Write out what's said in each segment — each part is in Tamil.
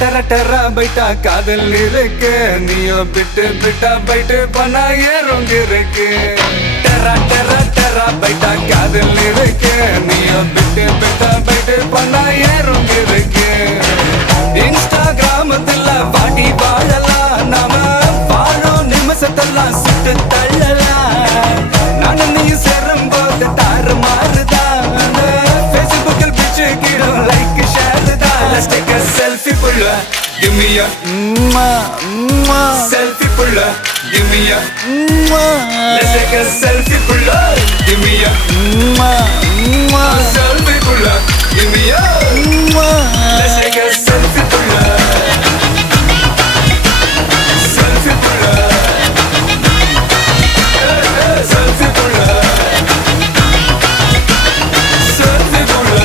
டெர டெர பைட்டா காதல் இருக்கு நீயோ பிட்டு பிட்டா பைட்டு பண்ணா ஏறுங்க இருக்கு டெர டெர டெர பைட்டா காதல் இருக்கு நீயோ பிட்டு பிட்டா பைட்டு பண்ணா ஏறுங்க இருக்கு இன்ஸ்டாகிராமத்துல வாடி வாழலாம் நாம வாழும் நிமிஷத்தெல்லாம் சுட்டு தள்ளலாம் நானும் நீ சேரும் போது தாறு மாறுதான் Facebookல் பிச்சு கீழும் லைக் ஷேர் தான் Let's take a selfie pulla give me a selfie pulla give me a Let's take a selfie pulla give me a selfie pulla give me a Let's take a selfie pulla selfie pulla selfie pulla selfie pulla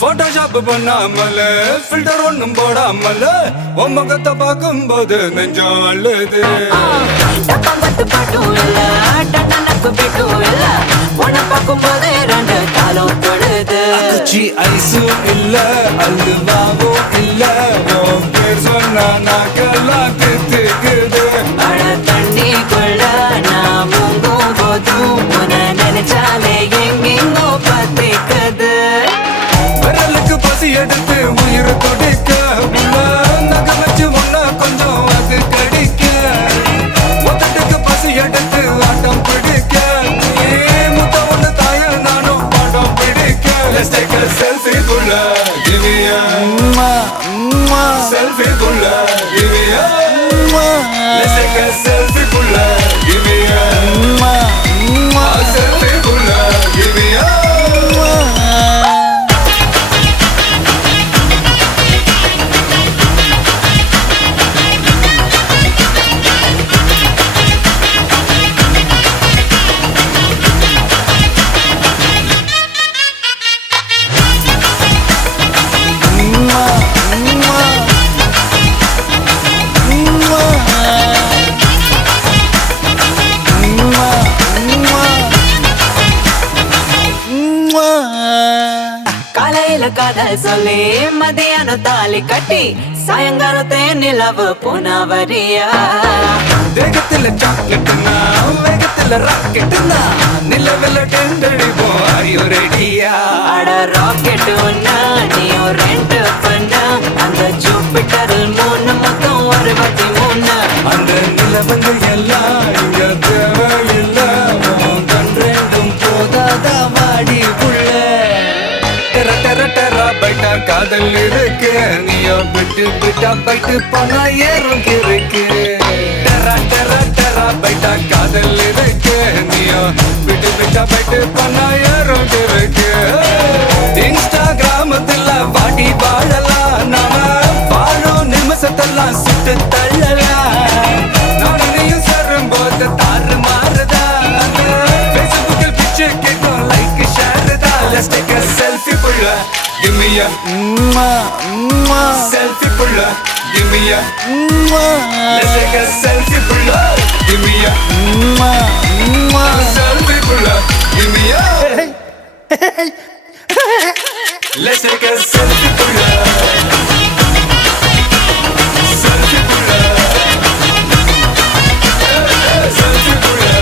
Photoshop பண்ணாமல ஃபில்டர் ஒண்ணும் போடாமல உன் முகத்தை பார்க்கும்போது நெஞ்சம் அழுது டப்பம்பத்து பாட்டும் இல்ல டட்டனக்கு பெட்டும் இல்ல உன்னை பார்க்கும்போது ரெண்டு காலம் தொழுது குச்சி ஐஸும் இல்ல அல்வாவும் இல்ல உன் பேர் சொன்னா நாக்கெல்லாம் தித்துக்குது அட தண்ணிக்குள்ள நான் முங்கும் போதும் உன்னை நினைச்சாலே எங்கெங்கோ பத்திக்குது விரலுக்கு பசி எடுத்து உயிர் துடிக்க நகை வச்சு ஒன்னா கொஞ்சம் அது கடிக்க மொத்தத்துக்கு பசி எடுத்து ஆட்டம் பிடிக்க முத்த ஒண்ணு தாய நானும் பாடம் பிடிக்க Let's take a selfie pulla give me a selfie pulla give me a Let's take a selfie pulla give me a selfie pulla give me a காலையில காதல் சொல்லி மதியானம் தாலி கட்டி சாயங்காலத்தே நிலவு போனவரியா வேகத்துல சாக்லேட்னா வேகத்துல ராக்கெட்னா நிலவில் டெண்டடிப்போம் Are you ready-யா? அட ராக்கெட் ஒன்னா நீயும் ரெண்டு பண்ண அந்த ஜூபிட்டரில் மூணு மொத்தம் 63 அந்த நிலவங்க எல்லாம் இங்க தேவையில்ல உன் கண் ரெண்டும் போதாத வாடி புள்ள டெர டெர டெர பைட்டா காதல் இருக்கு நீயோ விட்டு விட்டா பைட்டு பண்ணா ஏறும் இருக்கு டெர டெர டெர பைட்டா காதல் இருக்கு நீயோ விட்டு விட்டா பைட்டு பண்ணா ஏறும் இருக்கு இன்ஸ்டாகிராமத்துல வாடி வாழலாம் நாம வாழும் நிமிஷத்தெல்லாம் சுட்டு தள்ளலாம் நானும் நீயும் சேரும் போது தாறு மாறுதா Facebookல் பிச்சு கேட்கும் லைக் ஷேர் தான் Let's take a selfie pulla give me a selfie pulla give me a Let's take a selfie pulla give me a selfie pulla give me a Let's take a selfie pulla selfie pulla selfie pulla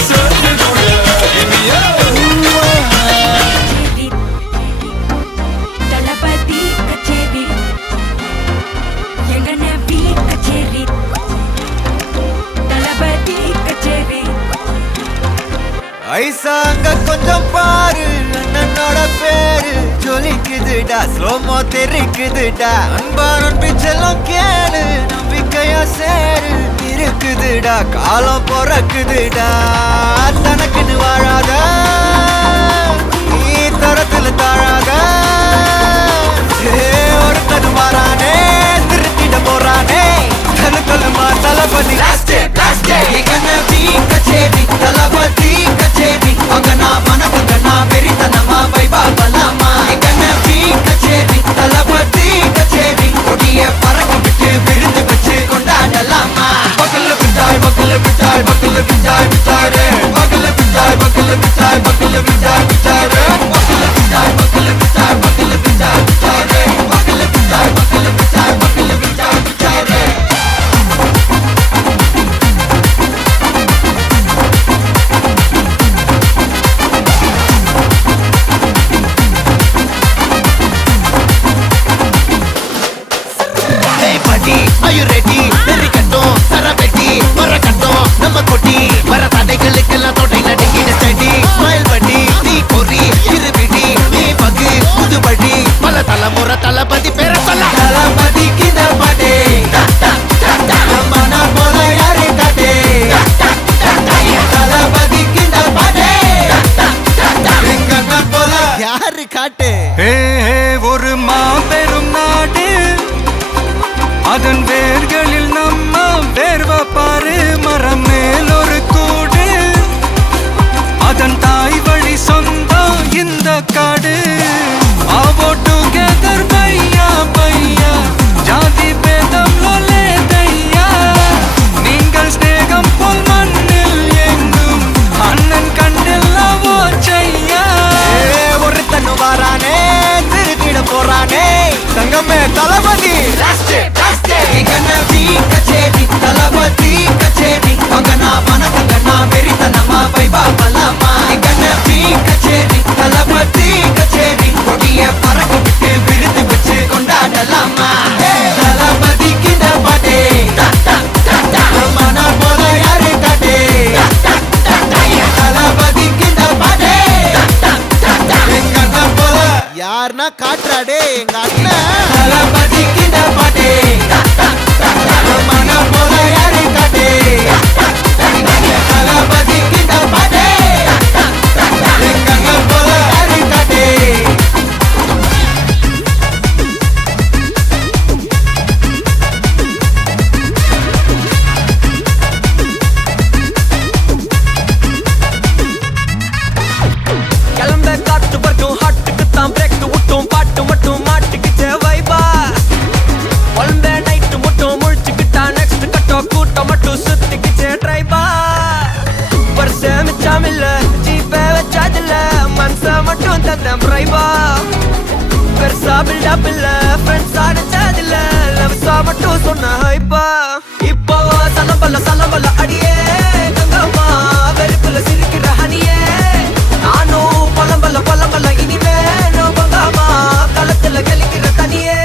selfie pulla give me a தளபதி கச்சேரி எங்க நபி கச்சேரி தளபதி கச்சேரி ஐசாங்க கொஞ்சம் பாரு அண்ணனோட பேரு ஜொலிக்குதுடா ஸ்லோமோ தெரிக்குதுடா அன்பானன் பிச்செல்லாம் கேளு நம்பிக்கையா சேரு இருக்குதுடா காலம் பிறக்குதுடா தனக்குன்னு வாழாத நீ தரத்துல தாழாத ஒருத்தது மாறானே திருத்திட போறானே தலுக்கலுமா தளபதி Last day, he gonna be கச்சேரி தளபதி கச்சேரி அங்க நான் மனது ரெடி are you ready தெரி கட்டும் சரபெட்டி வர கட்டும் நம்ம கொட்டி வர தடைகளுக்கெல்லாம் தொட்டை நடுங்கிட ஸ்டடி ஸ்மைல் பண்ணி நீ பொறி இருவிடி நீ பகு புதுபடி பல தலைமுறை தளபதி பேர சொல்ல தளபதிக்கு இந்த பாட்டே மன போல யாரு காட்டே தளபதிக்கு இந்த பாட்டே எங்க போல யாரு காட்டு ஏ ஒரு மாபெரும் நாடு அதன் வேர்களில் நம்ம வேர்வை பாரு மரம் மேல் ஒரு கூடு அதன் தாய் வழி சொந்தம் இந்த காடு ஆவோ டுகெதர் பையா பையா ஜாதி பேதம் லோலே தையா நீங்கள் ஸ்நேகம் போல் மண்ணில் எங்கும் அண்ணன் கண்டில்லவோ செய்யா ஒருத்தனு வாரானே திருத்திட போறானே தங்கமே தளபதி கண்ணி கச்சேரி தளபதி கச்சேரி மகனா மனசங்கனா வெறித்தனமா வைபா பலமா கண்ணி கச்சேரி தளபதி கச்சேரி கொடிய பறக்க விட்டு விருது வச்சு கொண்டாடலாமா தளபதிக்கு இந்த பாட்டே மன போல யாரு காட்டே தளபதிக்கு இந்த பாட்டே எங்க அண்ணன் போல யாருன்னா காட்டுறாடே எங்க அண்ணன் தளபதிக்கு இந்த பாட்டே மன போல யாரு காட்டே தளபதிக்கு இந்த பாட்டே எங்க அண்ணன் போல யாரு காட்டே கிளம்ப காத்து வரைக்கும் ஹாட்டுக்கு தான் பிரேக் விட்டும் பாட்டு மட்டும் மாட்டுக்கு வைபா குழந்த நைட்டு மட்டும் முழிச்சுக்கிட்டா நெக்ஸ்ட் கட்டோ கூட்டம் மட்டும் சுத்திக்கிச்சே ட்ரைபா பர்ச மிச்சாமில்ல ஜீப்பே வச்சாதில்ல மனச மட்டும் தந்தேன் பிரைபா பெருசா பில்டப் இல்ல ஃப்ரெண்ட்ஸ் அடிச்சாதில்ல லவ்ஸா மட்டும் சொன்ன ஹைப்பா இப்போ சலம்பல்ல அடியே கங்கம்மா வெறுப்புல சிரிக்கிற ஹனியே நானும் பழம்பல்ல இனிமே நோபங்காமா களத்துல கெளிக்கிற தனியே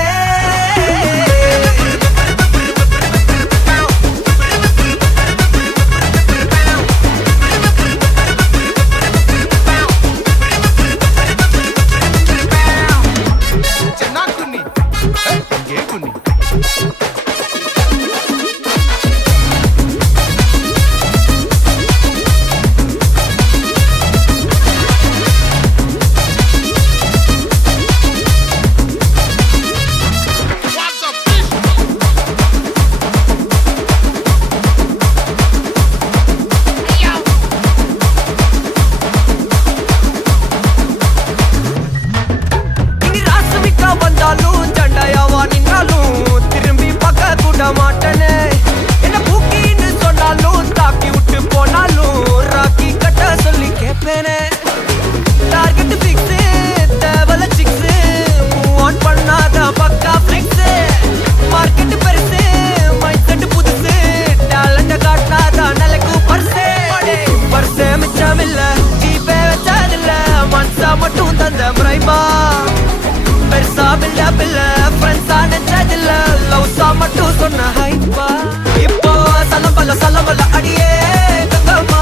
மட்டும் தந்த பிரைபா பெருசா பில்டப் இல்ல ஃப்ரெண்ட்ஸா நினைச்சதில்ல லவ்ஸா மட்டும் சொன்ன ஹைப்பா இப்போ சலம்பல்ல அடியே கங்கம்மா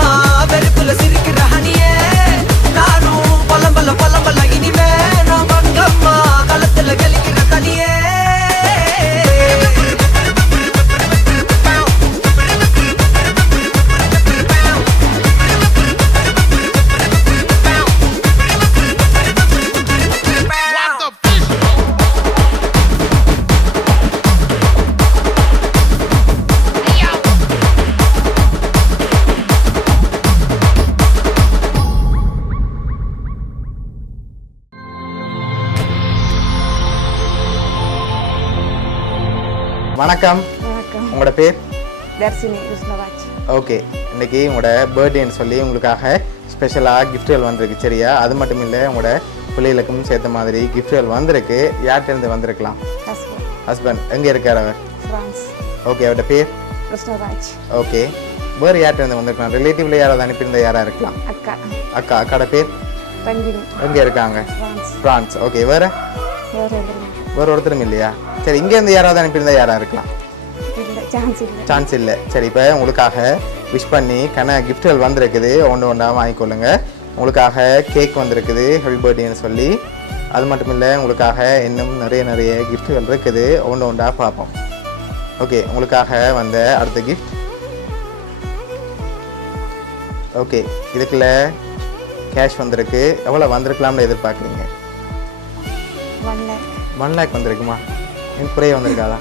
வெறுப்புல சிரிக்கிற ஹனியே நானும் பழம்பல்ல இனிமே நான் மங்கம்மா களத்துல கெளிக்கிற தனியே வணக்கம். வணக்கம். உங்களோட பேர்? தர்ஷினி கிருஷ்ணராஜ். ஓகே, இன்னைக்கு உங்களோட பர்த்டேன்னு சொல்லி உங்களுக்காக ஸ்பெஷலாக கிஃப்ட்கள் வந்திருக்கு. சரியா? அது மட்டும் இல்லை, உங்களோட பிள்ளைகளுக்கும் சேர்த்த மாதிரி கிஃப்ட்கள் வந்திருக்கு. யார்கிட்டேருந்து வந்திருக்கலாம்? ஹஸ்பண்ட். எங்கே இருக்கார் அவர்? பிரான்ஸ். ஓகே, அவரோட பேர்? கிருஷ்ணராஜ். ஓகே, வேறு யார்கிட்டேருந்து வந்திருக்கலாம்? ரிலேட்டிவ்ல யாராவது அனுப்பியிருந்த யாராக இருக்கலாம்? அக்கா. அக்காவோட பேர்? ரங்கினி. எங்கே இருக்காங்க? பிரான்ஸ். ஓகே, வேறு வேறு ஒருத்தரும் இல்லையா? சரி, இங்கேருந்து யாராவது அனுப்பியிருந்தா யாராக இருக்கலாம்? சான்ஸ் இல்லை. சரி, இப்போ உங்களுக்காக விஷ் பண்ணி கிஃப்ட்கள் வந்திருக்குது, ஒன்றா வாங்கிக்கொள்ளுங்க. உங்களுக்காக கேக் வந்திருக்குது, ஹாப்பி பர்த்டேன்னு சொல்லி. அது மட்டும் இல்லை, உங்களுக்காக இன்னும் நிறைய கிஃப்ட்கள் இருக்குது, ஒன்றா பார்ப்போம். ஓகே, உங்களுக்காக வந்த அடுத்த கிஃப்ட். ஓகே, இதுக்குள்ள கேஷ் வந்திருக்கு. எவ்வளோ வந்திருக்கலாம்னு எதிர்பார்க்குறீங்க? 1 லேக் வந்திருக்குமா? எனக்கு குறைய வந்திருக்காதா?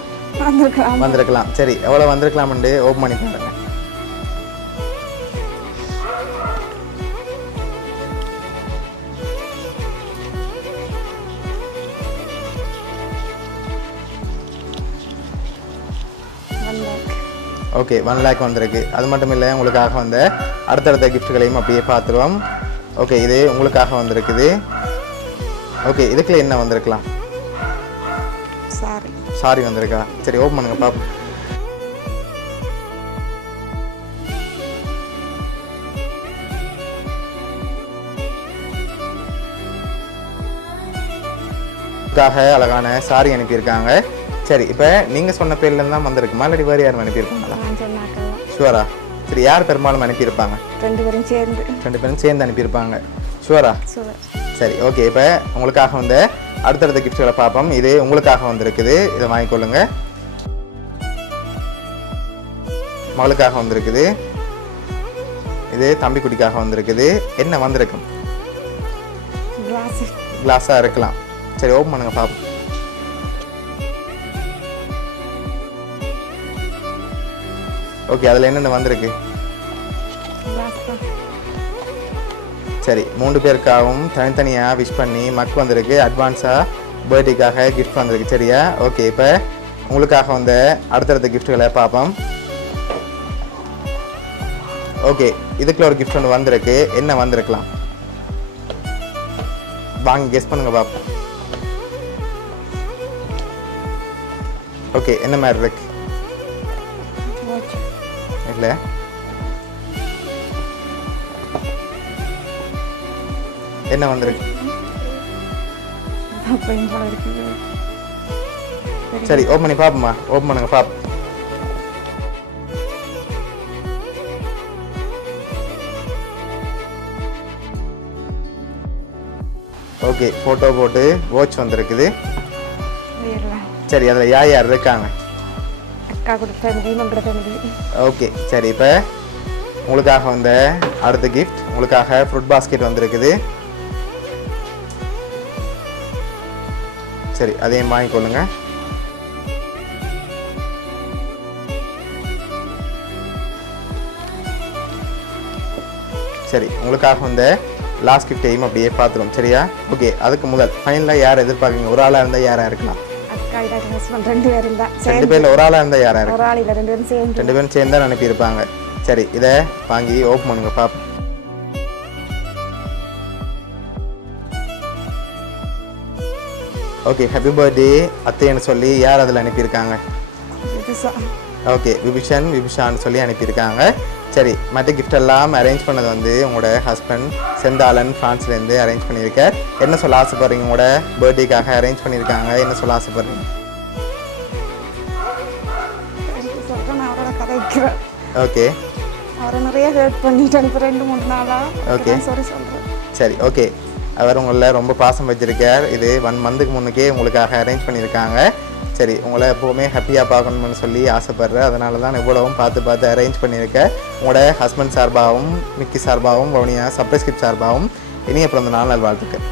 வந்திருக்கலாம். சரி, எவ்வளோ வந்திருக்கலாம்னு ஓப்பன் பண்ணி பாருங்க. ஓகே, 1 லேக் வந்திருக்கு. அது மட்டும் இல்லை, உங்களுக்காக வந்த அடுத்தடுத்த கிஃப்ட்களையும் அப்படியே பார்த்துருவோம். ஓகே, இது உங்களுக்காக வந்திருக்குது. ஓகே, இதுக்குள்ள என்ன வந்திருக்கலாம்? சாரி வந்திருக்கா? சரி, ஓப்பன் பண்ணுங்க பாப்போம். அழகான சாரி அனுப்பியிருக்காங்க. சரி, இப்போ நீங்கள் சொன்ன பேர்லேருந்து தான் வந்திருக்குமா, இல்லாட்டி வேறு யாரும் அனுப்பியிருப்பாங்களா? ஷுவரா? சரி, யார் பெரும்பாலும் அனுப்பியிருப்பாங்க? 2 பேரும் சேர்ந்து அனுப்பியிருப்பாங்க. ஷுவரா? சரி, ஓகே. இப்போ உங்களுக்காக வந்து அடுத்தடுத்த கிஃப்ட்களை பார்ப்போம். இது உங்களுக்காக வந்திருக்குது, இதை வாங்கிக்கொள்ளுங்க. மகளுக்காக வந்திருக்குது. இது தம்பி குட்டிக்காக வந்திருக்குது. என்ன வந்திருக்கும்? கிளாஸாக இருக்கலாம். சரி, ஓப்பன் பண்ணுங்க பார்ப்போம். ஓகே, அதில் என்னென்ன வந்திருக்கு? சரி, 3 பேருக்காகவும் தனித்தனியாக விஷ் பண்ணி மக்கு வந்திருக்கு. அட்வான்ஸாக பர்த்டேக்காக கிஃப்ட் வந்திருக்கு. சரியா? ஓகே, இப்போ உங்களுக்காக வந்த அடுத்தடுத்த கிஃப்ட்களை பார்ப்போம். ஓகே, இதுக்குள்ள ஒரு கிஃப்ட் ஒன்று வந்திருக்கு. என்ன வந்திருக்கலாம்? வாங்க கெஸ் பண்ணுங்க பார்ப்போம். ஓகே, என்ன மாதிரி இருக்கு? இல்லை, என்ன வந்திருக்கு? சரி, ஓப்பன் பண்ணி பார்ப்போமா? ஓப்பன் பண்ணுங்க பார்ப்போம். ஓகே, ஃபோட்டோ போட்டு வாட்ச் வந்திருக்குது. சரி, அதில் யார் இருக்காங்க? ஓகே, சரி. இப்போ உங்களுக்காக வந்த அடுத்த கிஃப்ட், உங்களுக்காக ஃப்ரூட் பாஸ்கெட் வந்திருக்குது. சரி, அதையும் வாங்கிக்கொள்ளுங்க. சரி, உங்களுக்காக வந்த லாஸ்ட் கிஃப்டையும் அப்படியே பார்த்துரும். சரியா? ஓகே, அதுக்கு முதல் ஃபைனலாக யார் எதிர்பார்க்குறீங்க? ஒரு ஆளாக இருந்தால் யாராக இருக்கலாம்? 2 பேர்ல ஒரு ஆளாக இருந்தால் யாராக இருக்கும்? 2 பேரும் சேர்ந்து தான் அனுப்பியிருப்பாங்க. சரி, இதை வாங்கி ஓப்பன் பண்ணுங்க பார்ப்போம். ஓகே, ஹாப்பி பர்த்டே அத்தைன்னு சொல்லி யார் அதில் அனுப்பியிருக்காங்க? ஓகே, விபிஷான்னு சொல்லி அனுப்பியிருக்காங்க. சரி, மற்ற கிஃப்ட் எல்லாம் அரேஞ்ச் பண்ணது வந்து உங்களோட ஹஸ்பண்ட் செந்தாளன் ஃப்ரான்ஸ்லேருந்து அரேஞ்ச் பண்ணியிருக்கார். என்ன சொல்ல ஆசைப்படுறீங்க? உங்களோட பர்த்டேக்காக அரேஞ்ச் பண்ணியிருக்காங்க, என்ன சொல்ல ஆசைப்படுறீங்க? ஓகே, அவரை நிறைய ஹெல்ப் பண்ணிட்டேன் இப்போ 2-3 நாளாக. ஓகே, சரி, ஓகே. அவர் உங்களில் ரொம்ப பாசம் வச்சிருக்கார். இது 1 மந்த்துக்கு முன்னுக்கே உங்களுக்காக அரேஞ்ச் பண்ணியிருக்காங்க. சரி, உங்களை எப்போவுமே ஹாப்பியாக பார்க்கணும்னு சொல்லி ஆசைப்படுறேன். அதனால தான் இவ்வளவும் பார்த்து அரேஞ்ச் பண்ணியிருக்கேன். உங்களோட ஹஸ்பண்ட் சார்பாகவும் மிக்கி சார்பாகவும் வவுனியா சர்ப்ரைஸ் கிஃப்ட் சார்பாகவும் இனிய பிறந்த நாள் நல்வாழ்த்துக்கள்.